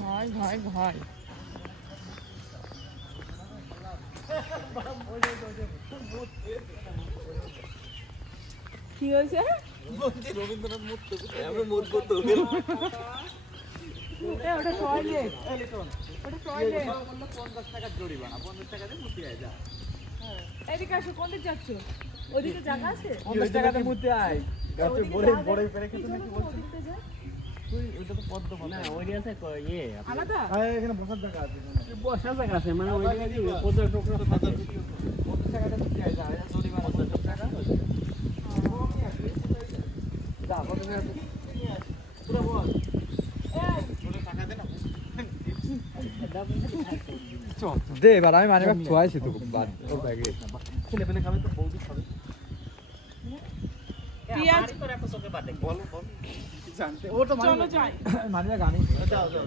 ভয় ভয় ভয় কি হয়েছে রবীন্দ্রনাথ মূর্তি আমরা মোট করতে হবে ওটা টয়লেট ওটা টয়লেট 50 টাকা জরিমানা 50 টাকা দিয়ে মূর্তি আয় যা এদিকে আসো কোন দিকে যাচ্ছ ওদিকে জায়গা আছে 50 টাকাতে মূর্তি আয় গাছে বড় বড় পেরে খেতে নাকি বলছিস ওদিকে যা তুই ওটা তো পদ্ম না ওই আছে ইয়ে আলাদা এখানে বসার জায়গা আছে বসার জায়গা আছে মানে ওই জায়গায় কি পদ্ম টুকরো 50 টাকাতে মূর্তি আয় যা জরিমানা 50 টাকা যা বড় পুরো বল দে এবার আমি মানে থুয়াইছি তো বাদ ওর ব্যাগে ছেলে পেলে খাবে তো বৌদি খাবে পিয়াজ বল বল জানতে ও তো চলো যাই মানে গানি যাও যাও